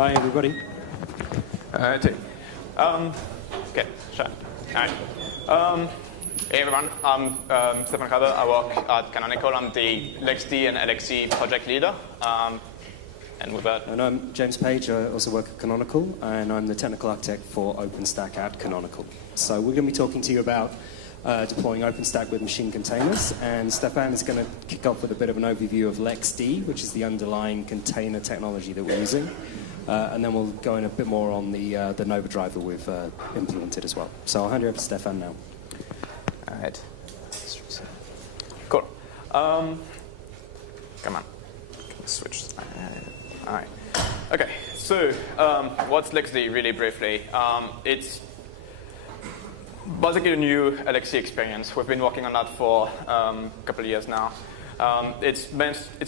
Hi, everybody. Okay, sure. Hi. Hey, everyone. I'm Stefan Kraber. I work at Canonical. I'm the LXD and LXC project leader. And with that... And I'm James Page. I also work at Canonical, and I'm the technical architect for OpenStack at Canonical. So we're going to be talking to you about deploying OpenStack with machine containers, and Stefan is going to kick off with a bit of an overview of LXD, which is the underlying container technology that we're using. And then we'll go in a bit more on the Nova driver we've implemented as well. So I'll hand you over to Stefan now. All right. Cool. Come on. Switch. All right. OK, so what's LXD, really briefly? It's basically a new LXC experience. We've been working on that for a couple of years now. It's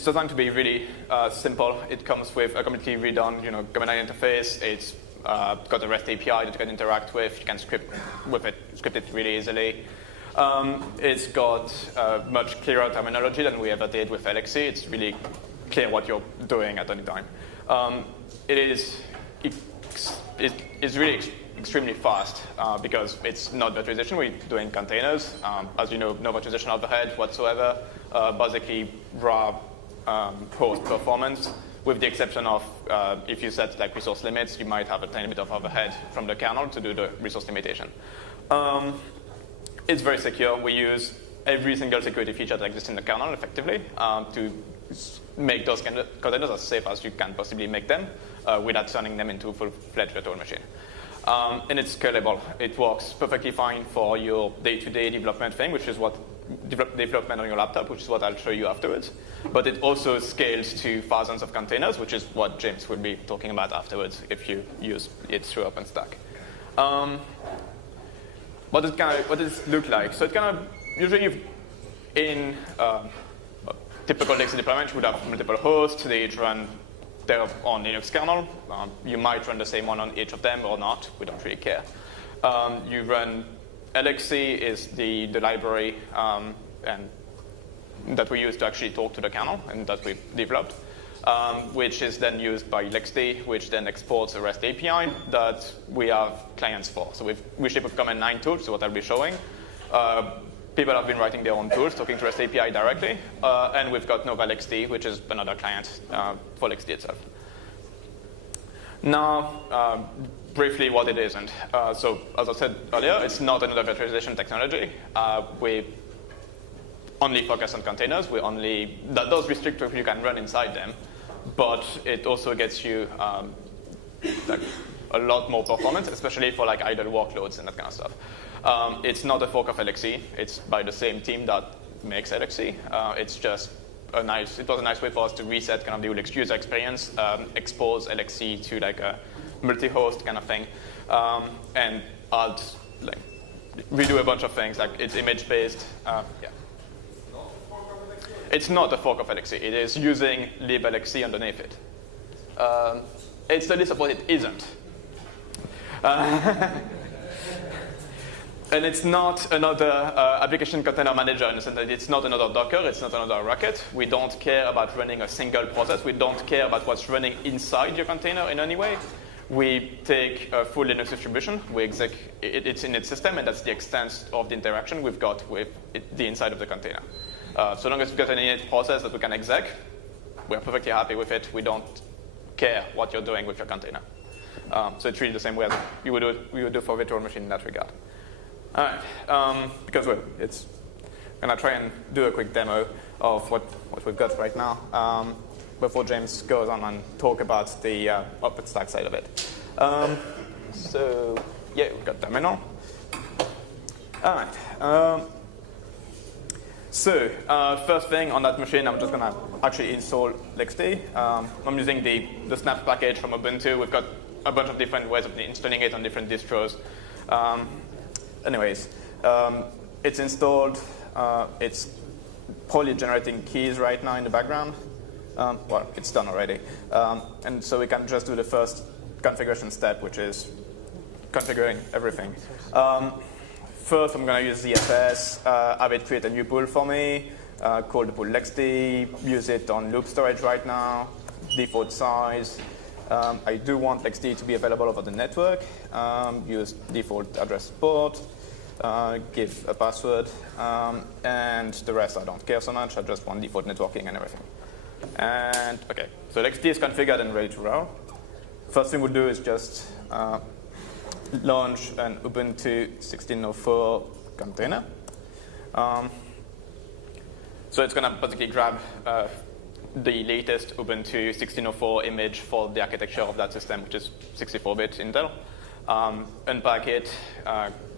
designed to be really simple. It comes with a completely redone, command line interface. It's got a REST API that you can interact with. You can script it really easily. It's got much clearer terminology than we ever did with LXC. It's really clear what you're doing at any time. It's really extremely fast because it's not virtualization. We're doing containers. As you know, no virtualization overhead whatsoever. Basically, raw host performance, with the exception of if you set like resource limits, you might have a tiny bit of overhead from the kernel to do the resource limitation. It's very secure. We use every single security feature that exists in the kernel effectively to make those containers as safe as you can possibly make them without turning them into a full-fledged virtual machine. And it's scalable. It works perfectly fine for your day-to-day development thing, which is what development on your laptop, which is what I'll show you afterwards. But it also scales to thousands of containers, which is what James will be talking about afterwards if you use it through OpenStack. What does it look like? So it kind of usually in a typical LXC deployment, you would have multiple hosts. They each run their own Linux kernel. You might run the same one on each of them or not. We don't really care. You run LXC is the library and that we use to actually talk to the kernel and that we've developed, which is then used by LXD, which then exports a REST API that we have clients for. So we ship with Command 9 tools, so what I'll be showing. People have been writing their own tools, talking to REST API directly. And we've got Nova LXD, which is another client for LXD itself. Now, briefly what it isn't. So as I said earlier, it's not another virtualization technology. We only focus on containers. That does restrict what you can run inside them. But it also gets you a lot more performance, especially for like idle workloads and that kind of stuff. It's not a fork of LXC. It's by the same team that makes LXC. It's just it was a nice way for us to reset kind of the UX user experience, expose LXC to like a multi-host kind of thing, and add redo a bunch of things. Like it's image-based. Yeah. It's not a fork of LXC. It is using liblxc underneath it. It's the list of what it isn't. And it's not another application container manager in the sense that it's not another Docker, it's not another Rocket. We don't care about running a single process. We don't care about what's running inside your container in any way. We take a full Linux distribution. It's in its system, and that's the extent of the interaction we've got with the inside of the container. So long as we've got an init process that we can exec, we're perfectly happy with it. We don't care what you're doing with your container. So it's really the same way as we would do for virtual machine in that regard. All right, because it's going to try and do a quick demo of what we've got right now before James goes on and talk about the OpenStack side of it. So yeah, we've got terminal. All right. So first thing on that machine, I'm just going to actually install LXD. I'm using the snap package from Ubuntu. We've got a bunch of different ways of installing it on different distros. Anyways, it's installed. It's probably generating keys right now in the background. Well, it's done already. And so we can just do the first configuration step, which is configuring everything. First, I'm going to use ZFS, have it create a new pool for me, call the pool LXD, use it on loop storage right now, default size, I do want LXD to be available over the network. Use default address port. Give a password. And the rest I don't care so much. I just want default networking and everything. And OK, so LXD is configured and ready to roll. First thing we'll do is just launch an Ubuntu 16.04 container. So it's going to basically grab the latest Ubuntu 16.04 image for the architecture of that system, which is 64-bit Intel. Unpack it,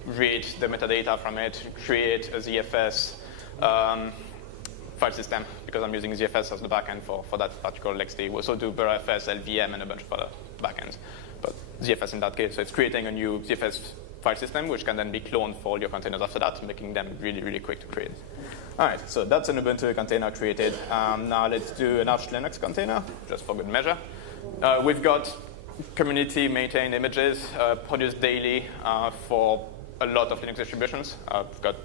read the metadata from it, create a ZFS file system, because I'm using ZFS as the backend for that particular LXD. We also do BurFS, LVM, and a bunch of other backends. But ZFS in that case, so it's creating a new ZFS file system, which can then be cloned for all your containers after that, making them really, really quick to create. All right, so that's an Ubuntu container created. Now let's do an Arch Linux container, just for good measure. We've got community-maintained images produced daily for a lot of Linux distributions. We've got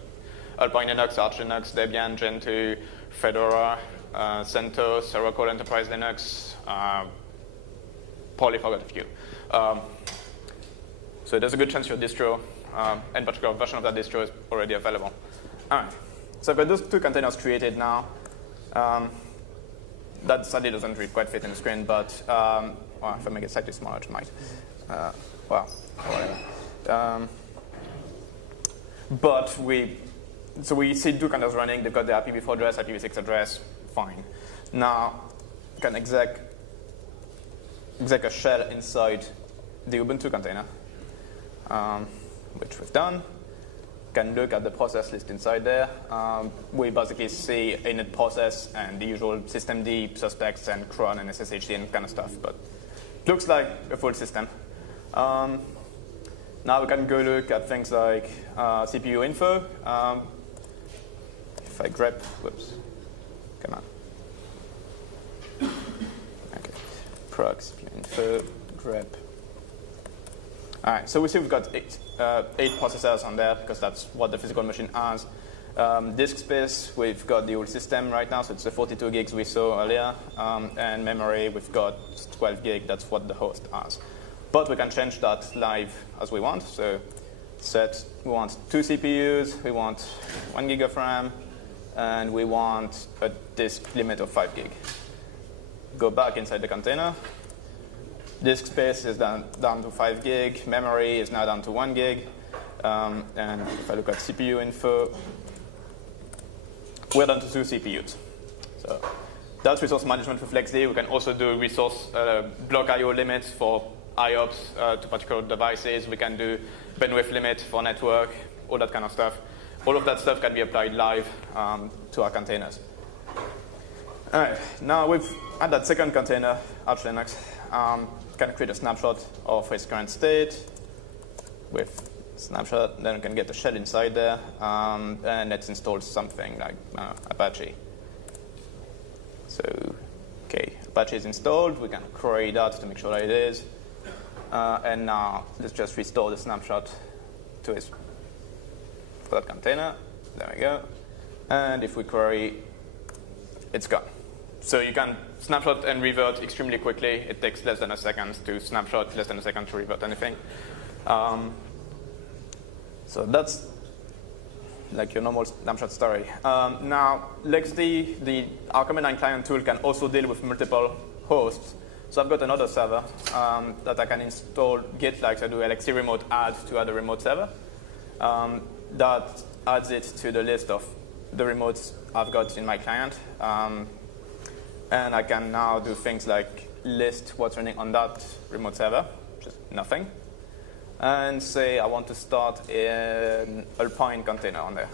Alpine Linux, Arch Linux, Debian, Gentoo, Fedora, CentOS, Oracle Enterprise Linux, probably forgot a few. So there's a good chance your distro, and particular version of that distro is already available. All right, so I've got those two containers created now. That sadly doesn't really quite fit in the screen, but well, if I make it slightly smaller, it might. Well, whatever. But we see two containers running. They've got the IPv4 address, IPv6 address, fine. Now, you can exec a shell inside the Ubuntu container, which we've done. Can look at the process list inside there. We basically see init process and the usual systemd, suspects, and cron and SSHD and kind of stuff. But it looks like a full system. Now we can go look at things like CPU info. If I grep, whoops, come on. Okay, proc CPU info, grep. All right, so we see we've got eight processors on there because that's what the physical machine has. Disk space, we've got the old system right now, so it's the 42 gigs we saw earlier. And memory, we've got 12 gig, that's what the host has. But we can change that live as we want. So set, we want 2 CPUs, we want 1 gig of RAM, and we want a disk limit of 5 gig. Go back inside the container. Disk space is down to 5 gig. Memory is now down to 1 gig. And if I look at CPU info, we're down to 2 CPUs. So that's resource management with LXD. We can also do resource block I/O limits for IOPS to particular devices. We can do bandwidth limit for network, all that kind of stuff. All of that stuff can be applied live to our containers. All right, now we've had that second container, Arch Linux. Can create a snapshot of its current state with snapshot. Then we can get a shell inside there, and let's install something like Apache. So, okay, Apache is installed. We can query that to make sure that it is. And now let's just restore the snapshot to its for that container. There we go. And if we query, it's gone. So you can snapshot and revert extremely quickly. It takes less than a second to snapshot, less than a second to revert anything. So that's like your normal snapshot story. Now, LXD, our command line client tool, can also deal with multiple hosts. So I've got another server that I can install Git, like I do LXD remote add to add a remote server. That adds it to the list of the remotes I've got in my client. And I can now do things like list what's running on that remote server, which is nothing, and say I want to start an Alpine container on there.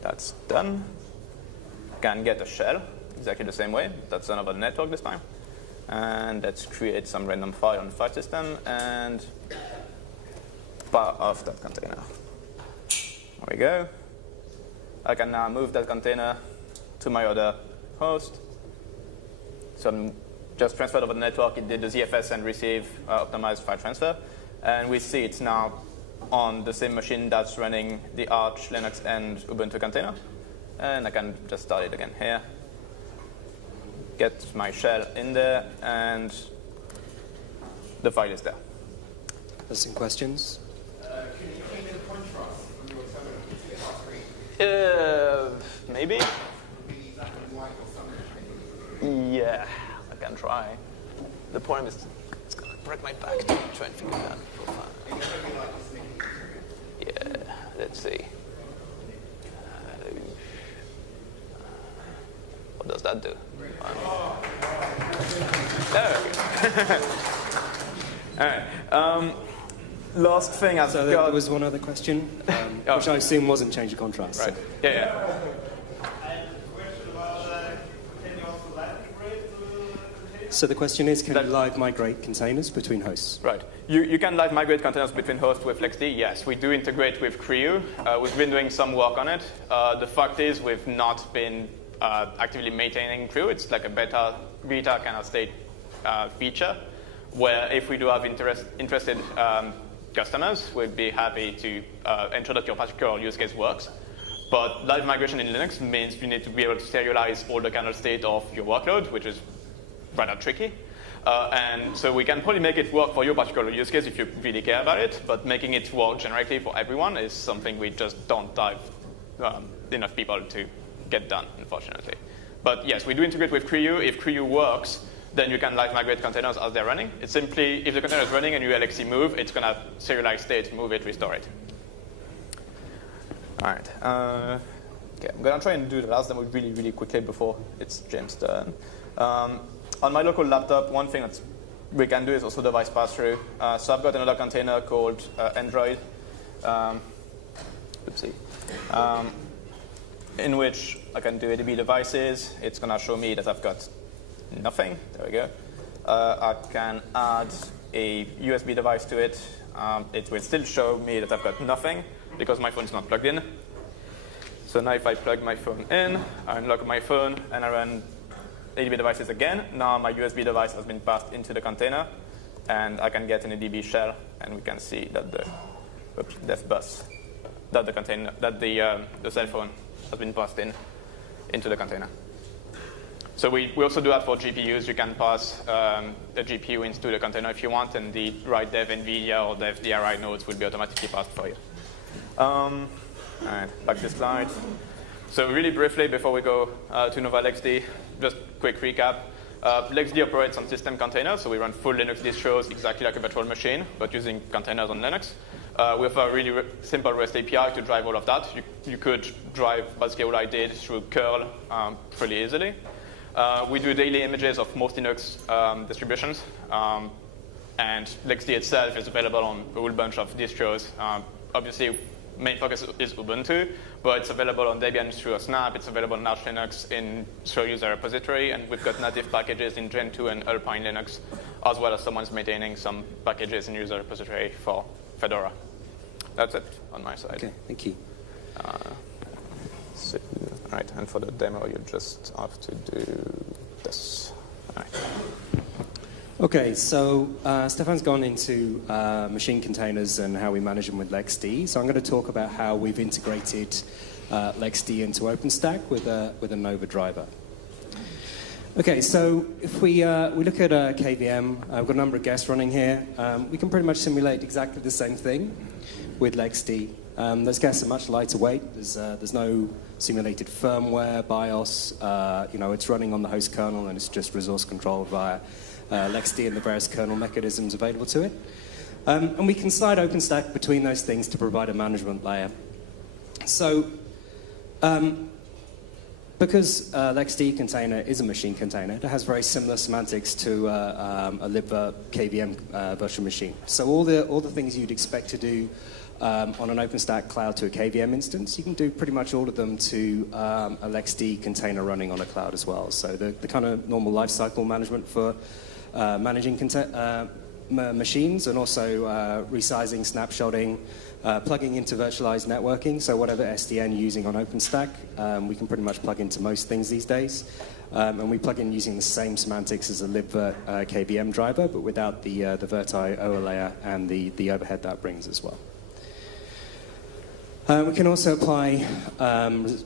That's done. Can get a shell exactly the same way. That's done over the network this time. And let's create some random file on the file system and power off that container. There we go. I can now move that container to my other host. So I'm just transferred over the network. It did the ZFS and receive optimized file transfer. And we see it's now on the same machine that's running the Arch Linux and Ubuntu container. And I can just start it again here. Get my shell in there and the file is there. There's some questions. Can you change the contrast on your terminal? Maybe. Be black and white or something? Yeah, I can try. The problem is it's going to break my back to try and figure that profile. Yeah, let's see. What does that do? All right. Last thing I've So got. there was one other question, which I assume wasn't change of contrast. Right. So. Yeah. So the question is, can you live migrate containers between hosts? Right. You can live migrate containers between hosts with LXD. Yes, we do integrate with Creo. We've been doing some work on it. The fact is, we've not been actively maintaining Creo. It's like a beta kind of state feature, where if we do have interested customers, we'd be happy to ensure that your particular use case works. But live migration in Linux means you need to be able to serialize all the kernel state of your workload, which is rather tricky. And so we can probably make it work for your particular use case if you really care about it, but making it work generically for everyone is something we just don't have enough people to get done, unfortunately. But yes, we do integrate with Creo. If Creo works, then you can live migrate containers as they're running. It's simply, if the container is running and you LXC move, it's going to serialize state, move it, restore it. All right. Okay, I'm going to try and do the last demo really, really quickly before it's James' turn. On my local laptop, one thing that we can do is also device pass-through. So I've got another container called Android, in which I can do ADB devices. It's going to show me that I've got nothing. There we go. I can add a USB device to it. It will still show me that I've got nothing because my phone's not plugged in. So now if I plug my phone in, I unlock my phone, and I run ADB devices again. Now my USB device has been passed into the container, and I can get an ADB shell, and we can see that the dev bus, that the cell phone has been passed into the container. So we also do that for GPUs. You can pass a GPU into the container if you want, and the right dev NVIDIA or dev DRI nodes will be automatically passed for you. All right, back to the slide. So really briefly, before we go to Nova LXD, just quick recap. LXD operates on system containers, so we run full Linux distros exactly like a virtual machine, but using containers on Linux. We have a really simple REST API to drive all of that. You could drive basically all I did through curl pretty easily. We do daily images of most Linux distributions, and LXD itself is available on a whole bunch of distros. Obviously, main focus is Ubuntu, but it's available on Debian through a snap. It's available on Arch Linux through a user repository, and we've got native packages in Gen 2 and Alpine Linux, as well as someone's maintaining some packages in user repository for Fedora. That's it on my side. Okay, thank you. So, all right, and for the demo, you just have to do this. All right. Okay, so Stefan's gone into machine containers and how we manage them with LXD. So I'm going to talk about how we've integrated LXD into OpenStack with a Nova driver. Okay, so if we look at KVM, we've got a number of guests running here. We can pretty much simulate exactly the same thing with LXD. Those guests are much lighter weight. There's no simulated firmware, BIOS. It's running on the host kernel, and it's just resource controlled via LXD and the various kernel mechanisms available to it. And we can slide OpenStack between those things to provide a management layer. So because LXD container is a machine container, it has very similar semantics to a libvirt KVM virtual machine. So all the things you'd expect to do on an OpenStack cloud to a KVM instance, you can do pretty much all of them to a LXD container running on a cloud as well. So the kind of normal lifecycle management for managing machines, and also resizing, snapshotting, plugging into virtualized networking. So whatever SDN you're using on OpenStack, we can pretty much plug into most things these days. And we plug in using the same semantics as a libvirt KVM driver, but without the virti overlayer and the overhead that brings as well. We can also apply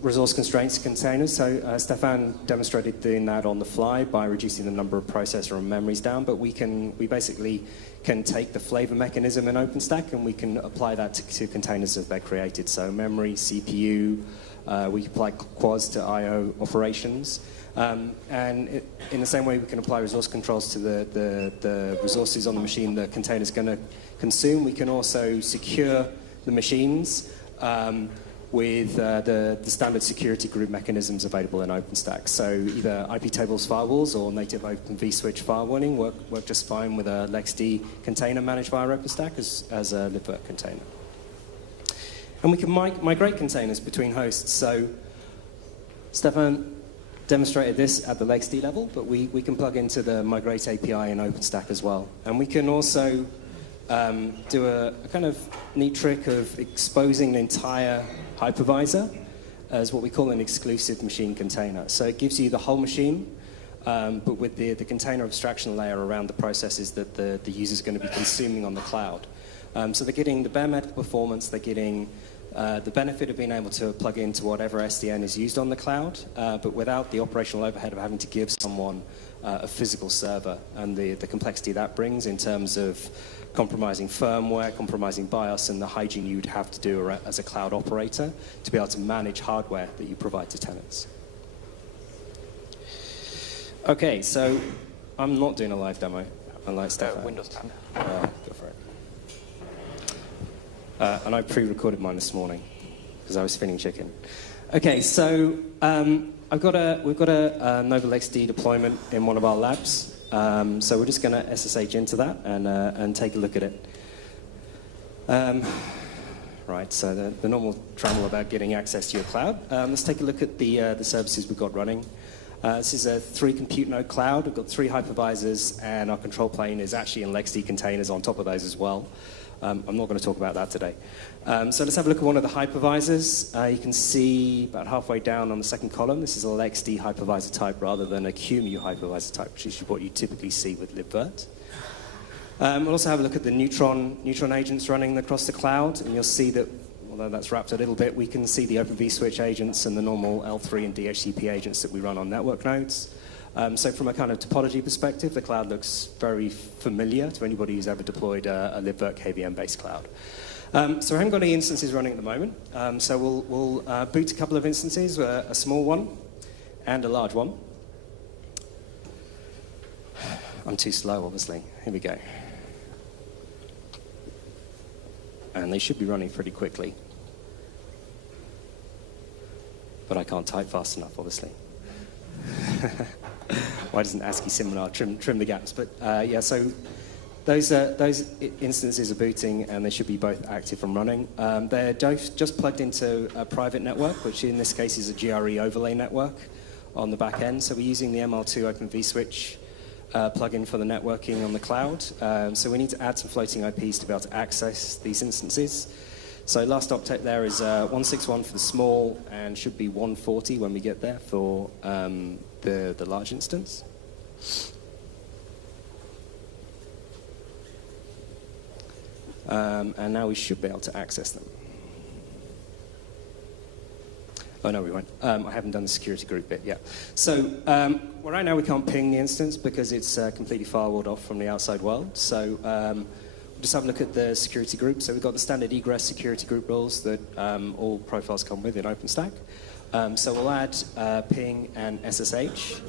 resource constraints to containers. So Stefan demonstrated doing that on the fly by reducing the number of processor and memories down. But we basically can take the flavor mechanism in OpenStack and we can apply that to containers as they're created. So memory, CPU, we apply quads to I/O operations. And in the same way we can apply resource controls to the resources on the machine the container's going to consume, we can also secure the machines with the standard security group mechanisms available in OpenStack. So either IP tables firewalls or native Open vSwitch firewalling work just fine with a LXD container managed via OpenStack as a libvirt container. And we can migrate containers between hosts. So Stefan demonstrated this at the LXD level, but we can plug into the Migrate API in OpenStack as well. And we can also do a kind of neat trick of exposing an entire hypervisor as what we call an exclusive machine container. So it gives you the whole machine, but with the container abstraction layer around the processes that the user is going to be consuming on the cloud. So they're getting the bare metal performance, they're getting the benefit of being able to plug into whatever SDN is used on the cloud, but without the operational overhead of having to give someone a physical server and the complexity that brings in terms of compromising firmware, compromising BIOS, and the hygiene you'd have to do as a cloud operator to be able to manage hardware that you provide to tenants. Okay, so I'm not doing a live demo, unlike Stefan. Windows tab. Go for it. And I pre-recorded mine this morning because I was spinning chicken. Okay, so we've got a Nova LXD deployment in one of our labs. So we're just going to SSH into that and take a look at it. Right, so the normal trammel about getting access to your cloud. Let's take a look at the services we've got running. This is a 3-compute node cloud. We've got 3 hypervisors, and our control plane is actually in LXD containers on top of those as well. I'm not going to talk about that today. So let's have a look at one of the hypervisors. You can see about halfway down on the second column, this is a LXD hypervisor type rather than a QEMU hypervisor type, which is what you typically see with libvirt. We'll also have a look at the neutron agents running across the cloud, and you'll see that, although that's wrapped a little bit, we can see the Open vSwitch agents and the normal L3 and DHCP agents that we run on network nodes. So from a kind of topology perspective, the cloud looks very familiar to anybody who's ever deployed a libvirt KVM-based cloud. So we haven't got any instances running at the moment. So we'll boot a couple of instances, a small one and a large one. I'm too slow, obviously. Here we go. And they should be running pretty quickly. But I can't type fast enough, obviously. Why doesn't ASCII seminar trim the gaps? But yeah, so those instances are booting, and they should be both active and running. They're just plugged into a private network, which in this case is a GRE overlay network on the back end. So we're using the ML2 Open vSwitch plugin for the networking on the cloud. So we need to add some floating IPs to be able to access these instances. So last octet there is 161 for the small, and should be 140 when we get there for the large instance. And now we should be able to access them. Oh, no, we won't. I haven't done the security group bit yet. So well, right now we can't ping the instance because it's completely firewalled off from the outside world. So we'll just have a look at the security group. So we've got the standard egress security group rules that all profiles come with in OpenStack. So we'll add ping and SSH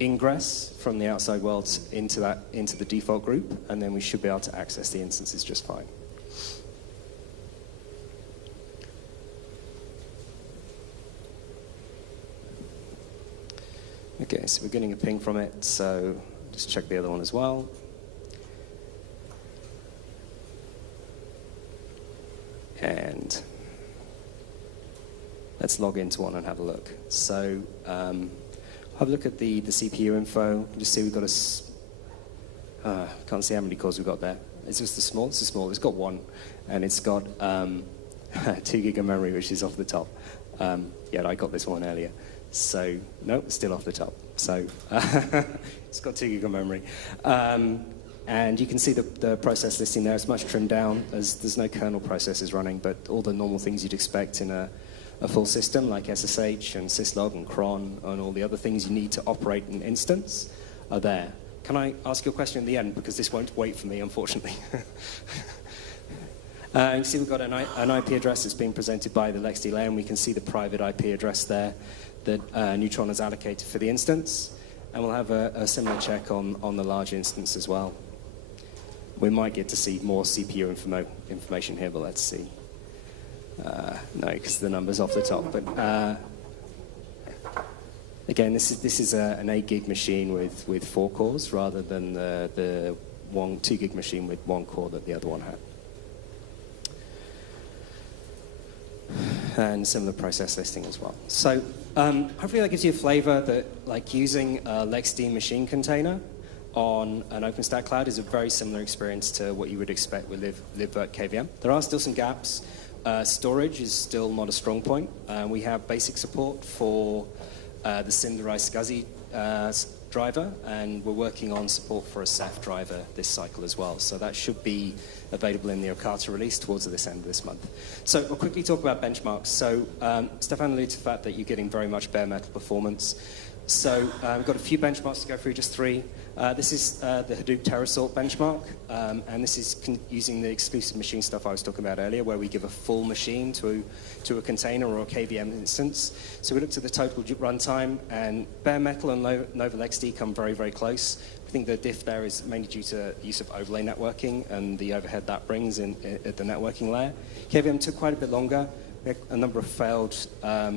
ingress from the outside world into the default group, and then we should be able to access the instances just fine. Okay, so we're getting a ping from it, so just check the other one as well. And let's log into one and have a look. So have a look at the CPU info. Just see we've got can't see how many cores we've got there. It's just the small. It's the small. It's got 1, and it's got 2 gig of memory, which is off the top. Yeah, I got this one earlier. So no, it's still off the top. So it's got 2 gig of memory. And you can see the process listing there. It's much trimmed down, as there's no kernel processes running, but all the normal things you'd expect in a full system, like SSH and syslog and cron and all the other things you need to operate an instance are there. Can I ask you a question at the end? Because this won't wait for me, unfortunately. You can see we've got an IP address that's being presented by the LXD layer, and we can see the private IP address there that Neutron has allocated for the instance. And we'll have a similar check on the large instance as well. We might get to see more CPU information here, but let's see. No, because the number's off the top. But again, this is an 8 gig machine with 4 cores rather than the 2 gig machine with 1 core that the other one had. And similar process listing as well. So hopefully that gives you a flavor that like using a LXD machine container on an OpenStack cloud is a very similar experience to what you would expect with libvirt KVM. There are still some gaps. Storage is still not a strong point. We have basic support for the Cinderized SCSI driver, and we're working on support for a Ceph driver this cycle as well. So that should be available in the Okata release towards this end of this month. So we'll quickly talk about benchmarks. So Stefan alluded to the fact that you're getting very much bare metal performance. So we've got a few benchmarks to go through, just 3. This is the Hadoop TerraSort benchmark, and this is using the exclusive machine stuff I was talking about earlier, where we give a full machine to a container or a KVM instance. So we looked at the total runtime, and bare metal and Nova LXD come very, very close. I think the diff there is mainly due to the use of overlay networking and the overhead that brings in at the networking layer. KVM took quite a bit longer. We had a number of failed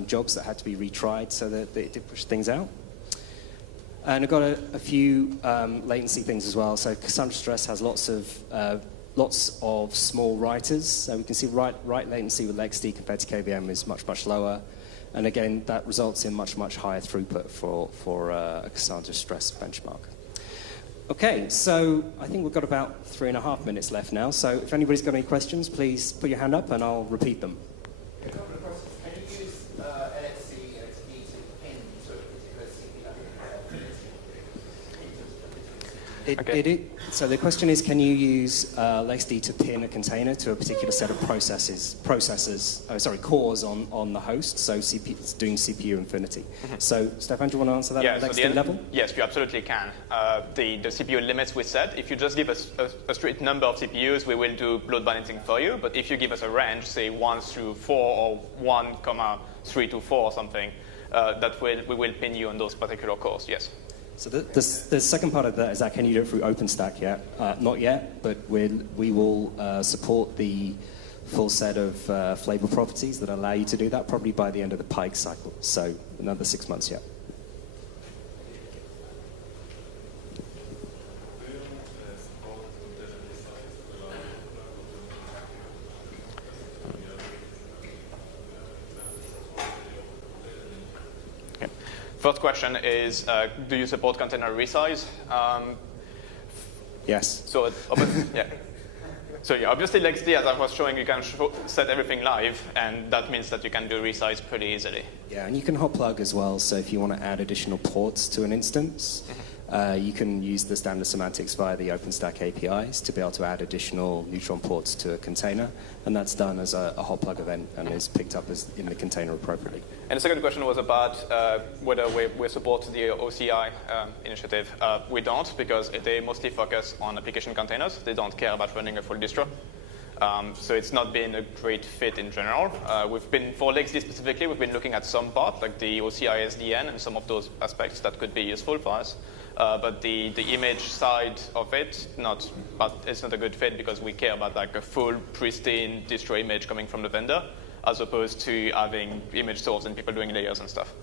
jobs that had to be retried, so that it did push things out. And I've got a few latency things as well. So Cassandra Stress has lots of small writers. So we can see write latency with LXD compared to KVM is much, much lower. And again, that results in much, much higher throughput for a Cassandra Stress benchmark. Okay, so I think we've got about 3.5 minutes left now. So if anybody's got any questions, please put your hand up and I'll repeat them. A couple of questions. Can you use LXD to pin to a particular CPU? So the question is, can you use LXD to pin a container to a particular set of cores on the host, so it's doing CPU infinity. Mm-hmm. So Stefan, do you want to answer that at LXD level? Yes, you absolutely can. The CPU limits we set, if you just give us a straight number of CPUs, we will do load balancing for you, but if you give us a range, say 1 through 4 or 1, 3 to 4 or something, we will pin you on those particular cores, yes. So the second part of that is that can you do it through OpenStack yet? Not yet, but we will support the full set of flavor properties that allow you to do that probably by the end of the Pike cycle. So another 6 months yet. First question is, do you support container resize? Yes. So obviously LXD, as I was showing, you can set everything live, and that means that you can do resize pretty easily. Yeah, and you can hot plug as well. So if you want to add additional ports to an instance, you can use the standard semantics via the OpenStack APIs to be able to add additional Neutron ports to a container, and that's done as a hot plug event and is picked up as in the container appropriately. And the second question was about whether we support the OCI initiative. We don't, because they mostly focus on application containers. They don't care about running a full distro. So it's not been a great fit in general. For LXD specifically, we've been looking at some part, like the OCI SDN and some of those aspects that could be useful for us. But the image side of it, it's not a good fit because we care about like a full, pristine distro image coming from the vendor, as opposed to having image stores and people doing layers and stuff.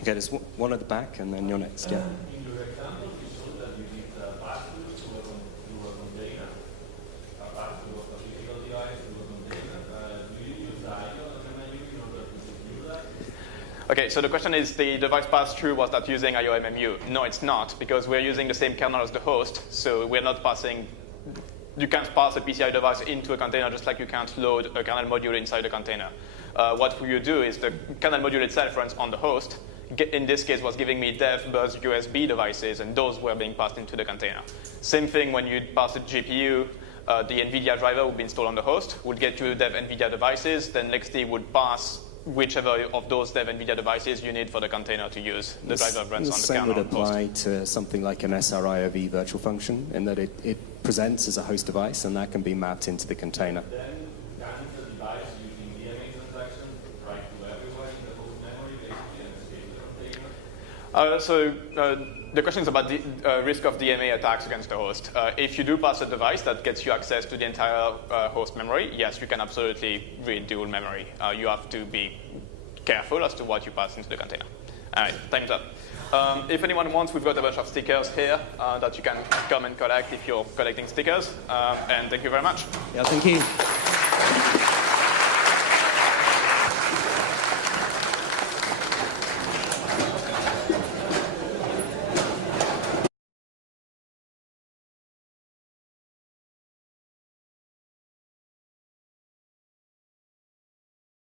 Okay, there's one at the back, and then you're next. Yeah. In your example, you showed that you did pass-through to a container, a pass-through of a physical device to a container. Do you use the IO as a menu in order to secure that? Okay, so the question is, the device pass-through, was that using IOMMU? No, it's not, because we're using the same kernel as the host, so we're not passing. You can't pass a PCI device into a container just like you can't load a kernel module inside a container. What you do is the kernel module itself runs on the host, in this case, was giving me dev bus USB devices, and those were being passed into the container. Same thing when you pass a GPU, the NVIDIA driver would be installed on the host, would get you dev NVIDIA devices, then LXD would pass whichever of those dev NVIDIA devices you need for the container to use. The driver runs on the same kernel would apply host. to something like an SRIOV virtual function, in that it presents as a host device, and that can be mapped into the container. Then can the device using DMA transaction write to everywhere in the host memory basically and escape the container? The question is about the risk of DMA attacks against the host. If you do pass a device that gets you access to the entire host memory, yes, you can absolutely read dual memory. You have to be careful as to what you pass into the container. All right, time's up. If anyone wants, we've got a bunch of stickers here that you can come and collect if you're collecting stickers. And thank you very much. Yeah, thank you.